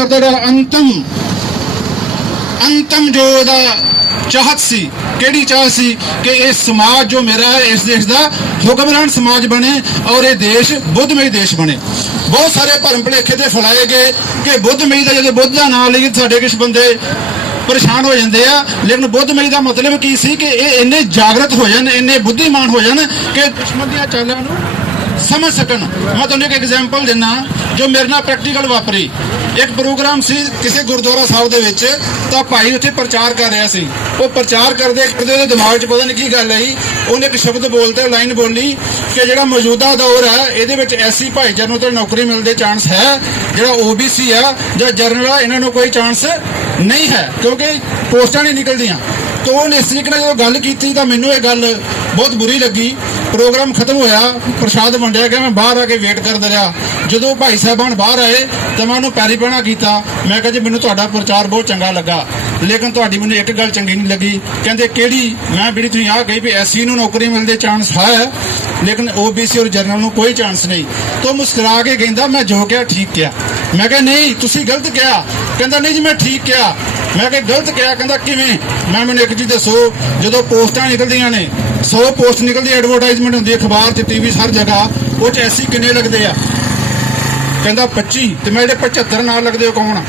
ਅੰਬੇਦਕਰ ਦਾ ਅੰਤਮ ਅੰਤਮ ਜੋ ਉਹਦਾ ਚਾਹਤ ਸੀ ਕਿਹੜੀ ਚਾਹਤ ਸੀ ਕਿ ਇਹ ਸਮਾਜ ਜੋ ਮੇਰਾ ਹੈ ਇਸ ਦੇਸ਼ ਦਾ ਹੁਕਮਰਾਨ ਸਮਾਜ ਬਣੇ ਔਰ ਇਹ ਦੇਸ਼ ਬੁੱਧਮਈ ਦੇਸ਼ ਬਣੇ ਬਹੁਤ ਸਾਰੇ ਭਰਮ ਭੁਲੇਖੇ ਤੇ ਫੈਲਾਏ ਗਏ ਕਿ ਬੁੱਧਮਈ ਦਾ ਜਦੋਂ ਬੁੱਧ ਦਾ ਨਾਮ ਲਈ ਸਾਡੇ ਕਿਸ ਬੰਦੇ ਪਰੇਸ਼ਾਨ ਹੋ ਜਾਂਦੇ ਆ ਲੇਕਿਨ ਬੁੱਧਮਈ ਦਾ ਮਤਲਬ ਕੀ ਸੀ ਕਿ ਇਹ ਇੰਨੇ ਜਾਗਰਤ ਹੋ ਜਾਣ ਇੰਨੇ ਬੁੱਧੀਮਾਨ ਹੋ ਜਾਣ ਕਿ ਦੁਸ਼ਮਣ ਦੀਆਂ ਚਾਲਾਂ ਨੂੰ ਸਮਝ ਸਕਣ। ਮੈਂ ਤੁਹਾਨੂੰ ਇੱਕ ਐਗਜ਼ਾਮਪਲ ਦਿੰਨਾ ਜੋ ਮੇਰੇ ਨਾਲ ਪ੍ਰੈਕਟੀਕਲ ਵਾਪਰੀ। ਇੱਕ ਪ੍ਰੋਗਰਾਮ ਸੀ ਕਿਸੇ ਗੁਰਦੁਆਰਾ ਸਾਹਿਬ ਦੇ ਵਿੱਚ, ਤਾਂ ਭਾਈ ਉੱਥੇ ਪ੍ਰਚਾਰ ਕਰ ਰਿਹਾ ਸੀ। ਉਹ ਪ੍ਰਚਾਰ ਕਰਦੇ ਕਰਦੇ ਉਹਦੇ ਦਿਮਾਗ 'ਚ ਪਤਾ ਨਹੀਂ ਕੀ ਗੱਲ ਆਈ। ਉਹਨੇ ਇੱਕ ਸ਼ਬਦ ਬੋਲਤੇ, ਲਾਈਨ ਬੋਲੀ ਕਿ ਜਿਹੜਾ ਮੌਜੂਦਾ ਦੌਰ ਹੈ, ਇਹਦੇ ਵਿੱਚ ਐਸੀ ਭਾਈਚਾਰ ਨੂੰ ਤਾਂ ਨੌਕਰੀ ਮਿਲਦੇ ਚਾਂਸ ਹੈ, ਜਿਹੜਾ ਓਬੀਸੀ ਆ ਜਾਂ ਜਨਰਲ ਆ, ਇਹਨਾਂ ਨੂੰ ਕੋਈ ਚਾਂਸ ਨਹੀਂ ਹੈ। ਕਿਉਂਕਿ ਪੋਸਟਾਂ ਨਹੀਂ ਨਿਕਲਦੀਆਂ। ਤੋਂ ਉਹਨੇ ਇਸ ਤਰੀਕੇ ਨਾਲ ਜਦੋਂ ਗੱਲ ਕੀਤੀ, ਤਾਂ ਮੈਨੂੰ ਇਹ ਗੱਲ ਬਹੁਤ ਬੁਰੀ ਲੱਗੀ। ਪ੍ਰੋਗਰਾਮ ਖਤਮ ਹੋਇਆ, ਪ੍ਰਸ਼ਾਦ ਵੰਡਿਆ ਗਿਆ ਮੈਂ ਬਾਹਰ ਆ ਕੇ ਵੇਟ ਕਰਦਾ ਰਿਹਾ। ਜਦੋਂ ਭਾਈ ਸਾਹਿਬਾਨ ਬਾਹਰ ਆਏ, ਤਾਂ ਮੈਂ ਉਹਨੂੰ ਪੈਰੀ ਪੈਣਾ ਕੀਤਾ। ਮੈਂ ਕਿਹਾ ਜੀ, ਮੈਨੂੰ ਤੁਹਾਡਾ ਪ੍ਰਚਾਰ ਬਹੁਤ ਚੰਗਾ ਲੱਗਾ। ਲੇਕਿਨ ਤੁਹਾਡੀ ਮੈਨੂੰ ਇੱਕ ਗੱਲ ਚੰਗੀ ਨਹੀਂ ਲੱਗੀ। ਕਹਿੰਦੇ, ਕਿਹੜੀ? ਮੈਂ ਜਿਹੜੀ ਤੁਸੀਂ ਆਹ ਕਹੀ ਵੀ ਐਸਸੀ ਨੂੰ ਨੌਕਰੀ ਮਿਲਣ ਦੇ ਚਾਂਸ ਹੈ। ਲੇਕਿਨ ਓਬੀਸੀ ਔਰ ਜਨਰਲ ਨੂੰ ਕੋਈ ਚਾਂਸ ਨਹੀਂ। ਤੋਂ ਮੁਸਕਰਾ ਕੇ ਕਹਿੰਦਾ, ਮੈਂ ਜੋ ਕਿਹਾ, ਠੀਕ ਕਿਹਾ। ਮੈਂ ਕਿਹਾ, ਨਹੀਂ, ਤੁਸੀਂ ਗਲਤ ਕਿਹਾ। ਕਹਿੰਦਾ, ਨਹੀਂ ਜੀ, ਮੈਂ ਠੀਕ ਕਿਹਾ। ਮੈਂ ਕਿਹਾ, ਗਲਤ ਕਿਹਾ। ਕਹਿੰਦਾ, ਕਿਵੇਂ? ਮੈਂ, ਮੈਨੂੰ ਇੱਕ ਚੀਜ਼ ਦੱਸੋ, ਜਦੋਂ ਪੋਸਟਾਂ ਨਿਕਲਦੀਆਂ ਨੇ 100 ਪੋਸਟ ਨਿਕਲਦੀ ਐਡਵਰਟਾਈਜ਼ਮੈਂਟ ਹੁੰਦੀ ਹੈ, ਅਖਬਾਰ 'ਚ ਟੀਵੀ ਹਰ ਜਗ੍ਹਾ, ਉਹ 'ਚ ਐਸੀ ਕਿੰਨੇ ਲੱਗਦੇ ਆ? ਕਹਿੰਦਾ 25 ਤੇ ਮੈਂ ਜਿਹੜੇ 75 ਨਾਲ ਲੱਗਦੇ ਹੋ ਕੌਣ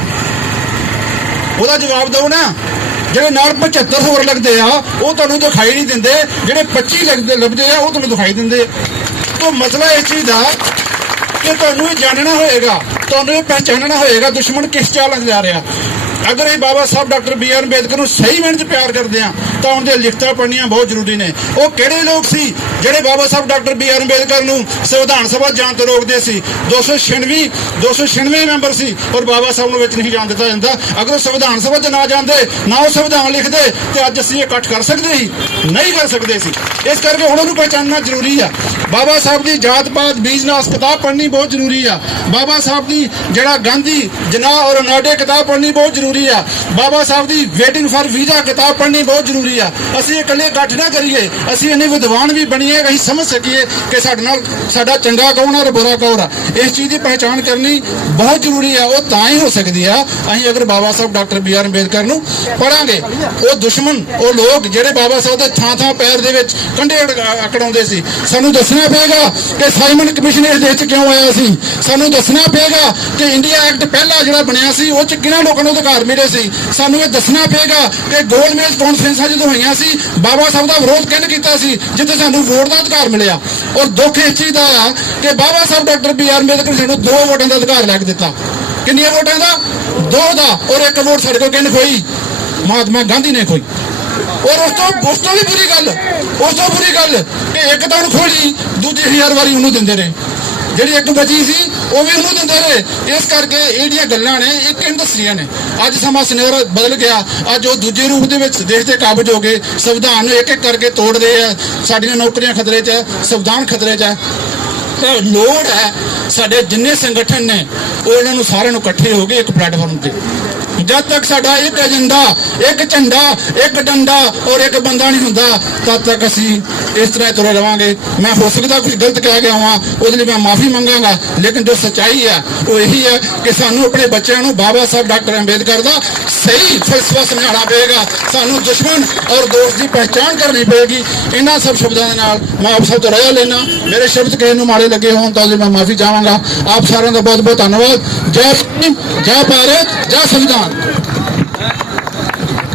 ਉਹਦਾ ਜਵਾਬ ਦਿਓ ਨਾ, ਜਿਹੜੇ ਨਾਲ 75 ਹੋਰ ਲੱਗਦੇ ਆ, ਉਹ ਤੁਹਾਨੂੰ ਦਿਖਾਈ ਨਹੀਂ ਦਿੰਦੇ, ਜਿਹੜੇ 25 ਲੱਗਦੇ, ਲੱਭਦੇ ਆ, ਉਹ ਤੁਹਾਨੂੰ ਦਿਖਾਈ ਦਿੰਦੇ। ਤੋਂ ਮਸਲਾ ਇਸ ਚੀਜ਼ ਦਾ ਕਿ ਤੁਹਾਨੂੰ ਇਹ ਜਾਣਨਾ ਹੋਏਗਾ, ਤੁਹਾਨੂੰ ਇਹ ਪਹਿਚਾਨਣਾ ਹੋਏਗਾ, ਦੁਸ਼ਮਣ ਕਿਸ ਚਾਲ ਨਾਲ ਜਾ ਰਿਹਾ। ਅਗਰ ਇਹ Baba Sahib doctor B R Ambedkar ਨੂੰ ਸਹੀ ਮਿਹਨਤ ਚ ਪਿਆਰ ਕਰਦੇ ਆ ਤਾਂ ਉਹਨਾਂ ਦੀਆਂ ਲਿਖਤਾਂ ਪੜ੍ਹਨੀਆਂ ਬਹੁਤ ਜ਼ਰੂਰੀ ਨੇ। ਉਹ ਕਿਹੜੇ ਲੋਕ ਸੀ ਜਿਹੜੇ Baba Sahib doctor B R Ambedkar ਨੂੰ ਸੰਵਿਧਾਨ ਸਭਾ ਜਾਣ ਤੋਂ ਰੋਕਦੇ ਸੀ? 296 296 ਮੈਂਬਰ ਸੀ, ਔਰ ਬਾਬਾ ਸਾਹਿਬ ਨੂੰ ਵਿੱਚ ਨਹੀਂ ਜਾਣ ਦਿੱਤਾ ਜਾਂਦਾ। ਅਗਰ ਉਹ ਸੰਵਿਧਾਨ ਸਭਾ 'ਚ ਨਾ ਜਾਂਦੇ, ਨਾ ਉਹ ਸੰਵਿਧਾਨ ਲਿਖਦੇ, ਤੇ ਅੱਜ ਅਸੀਂ ਇਹ ਇਕੱਠ ਕਰ ਸਕਦੇ ਸੀ? ਨਹੀਂ ਕਰ ਸਕਦੇ ਸੀ। ਇਸ ਕਰਕੇ ਉਹਨਾਂ ਨੂੰ ਪਹਿਚਾਨਣਾ ਜ਼ਰੂਰੀ ਆ। ਬਾਬਾ ਸਾਹਿਬ ਦੀ ਜਾਤ ਪਾਤ, ਬੀਜ ਨਾਸ, ਕਿਤਾਬ ਪੜ੍ਹਨੀ ਬਹੁਤ ਜ਼ਰੂਰੀ ਆ। ਬਾਬਾ ਸਾਹਿਬ ਦੀ ਜਿਹੜਾ ਗਾਂਧੀ, ਜਨਾਹ ਔਰ ਨਾਡੇ ਕਿਤਾਬ ਪੜ੍ਹਨੀ ਬਹੁਤ ਜ਼ਰੂਰੀ ਆ। ਬਾਬਾ ਸਾਹਿਬ ਦੀ ਵੇਟਿੰਗ ਫਾਰ ਵੀਜ਼ਾ ਕਿਤਾਬ ਪੜ੍ਹਨੀ ਬਹੁਤ ਜ਼ਰੂਰੀ ਆ। ਅਸੀਂ ਇਕੱਲੇ ਇਕੱਠ ਨਾ ਕਰੀਏ। ਅਸੀਂ ਇੰਨੇ ਵਿਦਵਾਨ ਵੀ ਬਣੀਏ, ਅਸੀਂ ਸਮਝ ਸਕੀਏ ਕਿ ਸਾਡੇ ਨਾਲ ਸਾਡਾ ਚੰਗਾ ਕੌਣ ਆ ਤੇ ਬੁਰਾ ਕੌਣ ਆ। ਇਸ ਚੀਜ਼ ਦੀ ਪਹਿਚਾਣ ਕਰਨੀ ਬਹੁਤ ਜ਼ਰੂਰੀ ਆ। ਉਹ ਤਾਂ ਹੀ ਹੋ ਸਕਦੀ ਆ। ਅਸੀਂ ਅਗਰ Baba Sahib doctor B R Ambedkar ਨੂੰ ਪੜਾਂਗੇ ਉਹ ਦੁਸ਼ਮਣ, ਉਹ ਲੋਕ ਜਿਹੜੇ ਬਾਬਾ ਸਾਹਿਬ ਦੇ ਥਾਂ ਥਾਂ ਪੈਰ ਦੇ ਵਿੱਚ ਕੰਡੇ ਅੜ- ਅਕੜਾਉਂਦੇ ਸੀ, ਸਾਨੂੰ ਦੱਸਣਾ ਪਏਗਾ ਕਿ ਸਾਈਮਨ ਕਮਿਸ਼ਨ ਇਸ ਦੇਸ਼ 'ਚ ਕਿਉਂ ਆਇਆ ਸੀ? ਸਾਨੂੰ ਦੱਸਣਾ ਪਏਗਾ ਕਿ ਇੰਡੀਆ ਐਕਟ ਪਹਿਲਾ ਜਿਹੜਾ ਬਣਿਆ ਸੀ, ਉਹ 'ਚ ਕਿਹਨਾਂ ਲੋਕਾਂ ਨੂੰ ਅਧਿਕਾਰ ਮਿਲੇ ਸੀ। ਸਾਨੂੰ ਇਹ ਦੱਸਣਾ ਪਏਗਾ ਕਿ ਗੋਲਮੇਜ ਕਾਨਫਰੰਸਾਂ ਜਦੋਂ ਹੋਈਆਂ ਸੀ, ਬਾਬਾ ਸਾਹਿਬ ਦਾ ਵਿਰੋਧ ਕਿਹਨੇ ਕੀਤਾ ਸੀ, ਜਿੱਥੇ ਸਾਨੂੰ ਵੋਟ ਦਾ ਅਧਿਕਾਰ ਮਿਲਿਆ। ਔਰ ਦੁੱਖ ਇਸ ਚੀਜ਼ ਦਾ ਆ ਕਿ Baba Sahib doctor B R Ambedkar ਸਾਨੂੰ ਦੋ ਵੋਟਾਂ ਦਾ ਅਧਿਕਾਰ ਲੈ ਕੇ ਦਿੱਤਾ। ਕਿੰਨੀਆਂ ਵੋਟਾਂ ਦਾ? ਦੋ ਦਾ। ਔਰ ਇੱਕ ਵੋਟ ਸਾਡੇ ਕੋਲ ਕਿਹਨੇ ਖੋਈ? ਮਹਾਤਮਾ ਗਾਂਧੀ ਨੇ ਖੋਈ। ਔਰ ਉਸ ਤੋਂ ਉਸ ਤੋਂ ਵੀ ਬੁਰੀ ਗੱਲ। ਉਸ ਤੋਂ ਬੁਰੀ ਗੱਲ ਕਿ ਇੱਕ ਤਾਂ ਉਹਨੂੰ ਖੋਲੀ ਦੂਜੀ ਹਜ਼ਾਰ ਵਾਰੀ ਉਹਨੂੰ ਦਿੰਦੇ ਰਹੇ ਜਿਹੜੀ ਇੱਕ ਬਚੀ ਸੀ, ਉਹ ਵੀ ਉਹਨੂੰ ਦਿੰਦੇ ਰਹੇ। ਇਸ ਕਰਕੇ ਇਹ ਜਿਹੜੀਆਂ ਗੱਲਾਂ ਨੇ, ਇਹ ਇੰਡਸਟਰੀਆਂ ਨੇ। ਅੱਜ ਸਮਾਂ ਸਨੇਰ ਬਦਲ ਗਿਆ। ਅੱਜ ਉਹ ਦੂਜੇ ਰੂਪ ਦੇ ਵਿੱਚ ਦੇਸ਼ ਦੇ ਕਾਬਜ ਹੋ ਗਏ। ਸੰਵਿਧਾਨ ਨੂੰ ਇੱਕ ਇੱਕ ਕਰਕੇ ਤੋੜਦੇ ਆ। ਸਾਡੀਆਂ ਨੌਕਰੀਆਂ ਖਤਰੇ 'ਚ ਹੈ ਸੰਵਿਧਾਨ ਖਤਰੇ 'ਚ ਹੈ ਤਾਂ ਲੋੜ ਹੈ ਸਾਡੇ ਜਿੰਨੇ ਸੰਗਠਨ ਨੇ, ਉਹ ਇਹਨਾਂ ਨੂੰ ਸਾਰਿਆਂ ਨੂੰ ਇਕੱਠੇ ਹੋ ਕੇ ਇੱਕ ਪਲੇਟਫਾਰਮ ਤੇ ਜਦ ਤੱਕ ਸਾਡਾ ਇੱਕ ਏਜੰਡਾ ਇੱਕ ਝੰਡਾ, ਇੱਕ ਡੰਡਾ ਔਰ ਇੱਕ ਬੰਦਾ ਨਹੀਂ ਹੁੰਦਾ, ਤਦ ਤੱਕ ਅਸੀਂ ਇਸ ਤਰ੍ਹਾਂ ਤੁਰੇ ਰਵਾਂਗੇ। ਮੈਂ ਹੋ ਸਕਦਾ ਕੋਈ ਗਲਤ ਕਹਿ ਗਿਆ ਹਾਂ ਉਹਦੇ ਲਈ ਮੈਂ ਮਾਫੀ ਮੰਗਾਂਗਾ, ਲੇਕਿਨ ਜੋ ਸਚਾਈ ਹੈ, ਉਹ ਇਹੀ ਹੈ ਕਿ ਸਾਨੂੰ ਆਪਣੇ ਬੱਚਿਆਂ ਨੂੰ ਬਾਬਾ ਸਾਹਿਬ ਡਾਕਟਰ ਅੰਬੇਦਕਰ ਦਾ ਸਹੀ ਫਲਸਫਾ ਸਮਝਾਉਣਾ ਪਏਗਾ। ਸਾਨੂੰ ਦੁਸ਼ਮਣ ਔਰ ਦੋਸਤ ਦੀ ਪਹਿਚਾਣ ਕਰਨੀ ਪਏਗੀ। ਇਹਨਾਂ ਸਭ ਸ਼ਬਦਾਂ ਦੇ ਨਾਲ ਮੈਂ ਆਪ ਸਭ ਤੋਂ ਰਹਿ ਲੈਣਾ ਮੇਰੇ ਸ਼ਬਦ ਕਿਸੇ ਨੂੰ ਮਾੜੇ ਲੱਗੇ ਹੋਣ ਤਾਂ ਉਹਦੇ ਮੈਂ ਮਾਫੀ ਚਾਹਾਂਗਾ। ਆਪ ਸਾਰਿਆਂ ਦਾ ਬਹੁਤ ਬਹੁਤ ਧੰਨਵਾਦ। ਜੈ ਜੈ ਭਾਰਤ, ਜੈ ਸੰਵਿਧਾਨ। Obrigado.